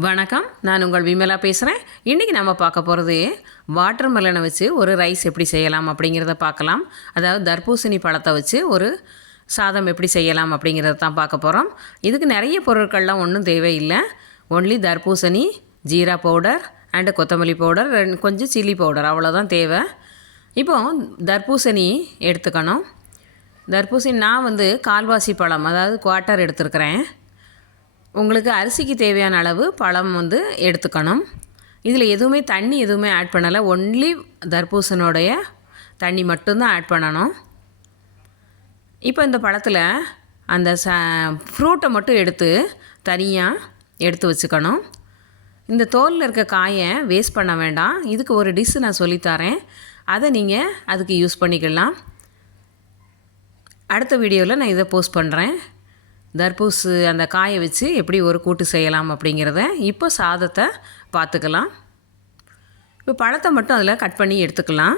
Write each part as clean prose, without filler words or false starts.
வணக்கம், நான் உங்கள் விமலா பேசுகிறேன். இன்றைக்கி நம்ம பார்க்க போகிறது வாட்டர் மெலனை வச்சு ஒரு ரைஸ் எப்படி செய்யலாம் அப்படிங்கிறத பார்க்கலாம். அதாவது தர்பூசணி பழத்தை வச்சு ஒரு சாதம் எப்படி செய்யலாம் அப்படிங்கிறத தான் பார்க்க போகிறோம். இதுக்கு நிறைய பொருட்கள்லாம் ஒன்றும் தேவையில்லை. ஒன்லி தர்பூசணி, ஜீரா பவுடர் அண்டு கொத்தமல்லி பவுடர், கொஞ்சம் சில்லி பவுடர், அவ்வளோதான் தேவை. இப்போது தர்பூசணி எடுத்துக்கணும். தர்பூசணி நான் கால்வாசி பழம், அதாவது குவார்ட்டர் எடுத்துருக்கிறேன். உங்களுக்கு அரிசிக்கு தேவையான அளவு பழம் எடுத்துக்கணும். இதில் எதுவுமே தண்ணி எதுவுமே ஆட் பண்ணலை. ஒன்லி தர்பூசணியோடைய தண்ணி மட்டும்தான் ஆட் பண்ணணும். இப்போ இந்த பழத்தில் அந்த ஃப்ரூட்டை மட்டும் எடுத்து தனியாக எடுத்து வச்சுக்கணும். இந்த தோலில் இருக்க காயை வேஸ்ட் பண்ண வேண்டாம். இதுக்கு ஒரு டிஷ்ஷு நான் சொல்லித்தரேன், அதை நீங்கள் அதுக்கு யூஸ் பண்ணிக்கலாம். அடுத்த வீடியோவில் நான் இதை போஸ்ட் பண்ணுறேன். தர்பூசு அந்த காயை வச்சு எப்படி ஒரு கூட்டு செய்யலாம் அப்படிங்கிறத இப்போ சாதத்தை பார்த்துக்கலாம். இப்போ பழத்தை மட்டும் அதில் கட் பண்ணி எடுத்துக்கலாம்.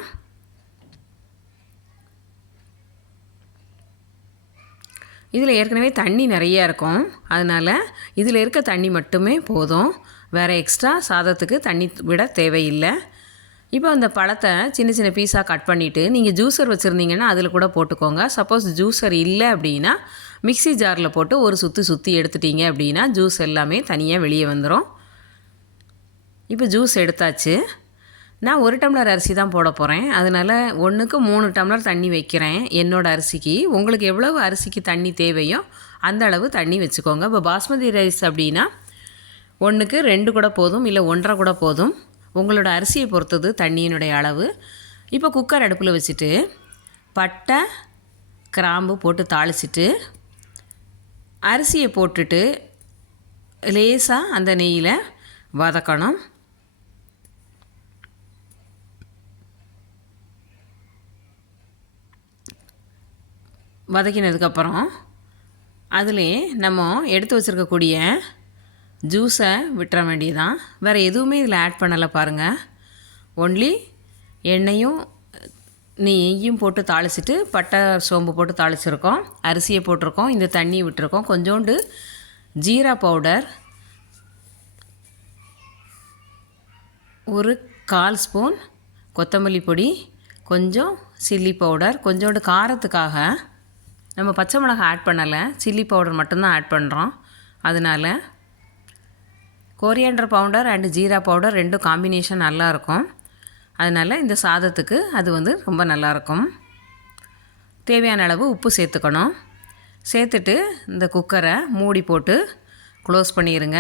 இதில் ஏற்கனவே தண்ணி நிறையா இருக்கும், அதனால் இதில் இருக்க தண்ணி மட்டுமே போதும். வேறு எக்ஸ்ட்ரா சாதத்துக்கு தண்ணி விட தேவையில்லை. இப்போ அந்த பழத்தை சின்ன சின்ன பீஸாக கட் பண்ணிவிட்டு நீங்கள் ஜூஸர் வச்சுருந்தீங்கன்னா அதில் கூட போட்டுக்கோங்க. சப்போஸ் ஜூஸர் இல்லை அப்படின்னா மிக்ஸி ஜாரில் போட்டு ஒரு சுற்றி எடுத்துட்டிங்க அப்படின்னா ஜூஸ் எல்லாமே தனியாக வெளியே வந்துடும். இப்போ ஜூஸ் எடுத்தாச்சு. நான் 1 டம்ளர் அரிசி தான் போட போகிறேன். அதனால் 1க்கு 3 டம்ளர் தண்ணி வைக்கிறேன் என்னோடய அரிசிக்கு. உங்களுக்கு எவ்வளவு அரிசிக்கு தண்ணி தேவையோ அந்த அளவு தண்ணி வச்சுக்கோங்க. இப்போ பாஸ்மதி ரைஸ் அப்படின்னா 1க்கு 2 கூட போதும், இல்லை 1.5 கூட போதும். உங்களோட அரிசியை பொறுத்தது தண்ணியினுடைய அளவு. இப்போ குக்கர் அடுப்பில் வச்சுட்டு பட்டை கிராம்பு போட்டு தாளிச்சிட்டு அரிசியை போட்டுட்டு லேசாக அந்த நெய்யில் வதக்கணும். வதக்கினதுக்கப்புறம் அதிலே நம்ம எடுத்து வச்சுருக்கக்கூடிய ஜூஸை விட்டுற வேண்டியதான். வேறு எதுவுமே இதில் ஆட் பண்ணலை பாருங்கள். ஒன்லி எண்ணெயும் நெய்யும் போட்டு தாளிச்சிட்டு பட்டை சோம்பு போட்டு தாளிச்சிருக்கோம், அரிசியை போட்டிருக்கோம், இந்த தண்ணியை விட்டுருக்கோம். கொஞ்சோண்டு ஜீரா பவுடர், ஒரு 1/4 ஸ்பூன் கொத்தமல்லி பொடி, கொஞ்சம் சில்லி பவுடர், கொஞ்சோண்டு காரத்துக்காக நம்ம பச்சை மிளகாய் ஆட் பண்ணலை, சில்லி பவுடர் மட்டும்தான் ஆட் பண்ணுறோம். அதனால் coriander powder and jeera powder ரெண்டும் காம்பினேஷன் நல்லாயிருக்கும். அதனால் இந்த சாதத்துக்கு அது ரொம்ப நல்லாயிருக்கும். தேவையான அளவு உப்பு சேர்த்துக்கணும். சேர்த்துட்டு இந்த குக்கரை மூடி போட்டு க்ளோஸ் பண்ணிடுங்க.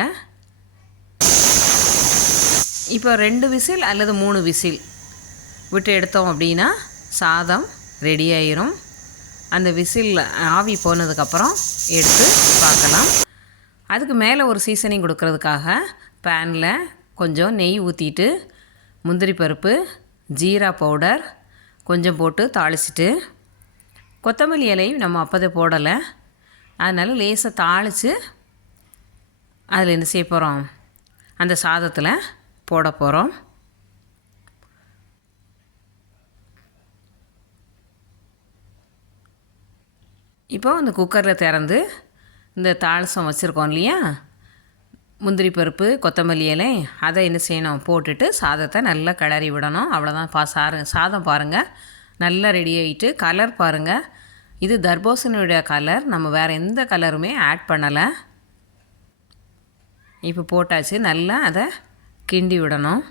இப்போ 2 விசில் அல்லது 3 விசில் விட்டு எடுத்தோம் அப்படின்னா சாதம் ரெடி ஆயிரும். அந்த விசில் ஆவி போனதுக்கப்புறம் எடுத்து பார்க்கலாம். அதுக்கு மேலே ஒரு சீசனிங் கொடுக்கறதுக்காக பேனில் கொஞ்சம் நெய் ஊற்றிட்டு முந்திரி பருப்பு, ஜீரா பவுடர் கொஞ்சம் போட்டு தாளிச்சிட்டு, கொத்தமல்லி இலையும் நம்ம அப்போதே போடலை, அதனால் லேசாக தாளித்து அதில் என்ன செய்ய போகிறோம், அந்த சாதத்தில் போட போகிறோம். இப்போ அந்த குக்கரில் திறந்து இந்த தாளசம் வச்சுருக்கோம் இல்லையா, முந்திரி பருப்பு, கொத்தமல்லி இலை, அதை என்ன செய்யணும், போட்டுட்டு சாதத்தை நல்லா கிளறி விடணும். அவ்வளோதான். சாதம் பாருங்கள் நல்லா ரெடி ஆகிட்டு. கலர் பாருங்கள், இது தர்பூசணியுடைய கலர், நம்ம வேறு எந்த கலருமே ஆட் பண்ணலை. இப்போ போட்டாச்சு, நல்லா அதை கிண்டி விடணும்.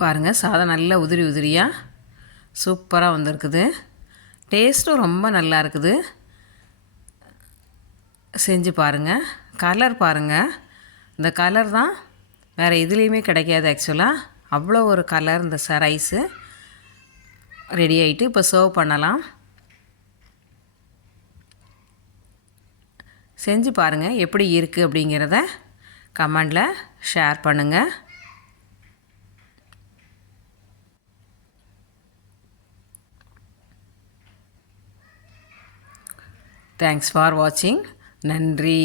பாருங்கள் சாதம் நல்லா உதிரி உதிரியாக சூப்பராக வந்திருக்குது. டேஸ்ட்டும் ரொம்ப நல்லா இருக்குது. செஞ்சு பாருங்கள். கலர் பாருங்கள், இந்த கலர் தான் வேறு எதுலேயுமே கிடைக்காது. ஆக்சுவலாக அவ்வளோ ஒரு கலர். இந்த ரைஸு ரெடி ஆகிட்டு இப்போ சர்வ் பண்ணலாம். செஞ்சு பாருங்கள் எப்படி இருக்குது அப்படிங்கிறத கமெண்டில் ஷேர் பண்ணுங்கள். தேங்க்ஸ் ஃபார் வாட்சிங். நன்றி.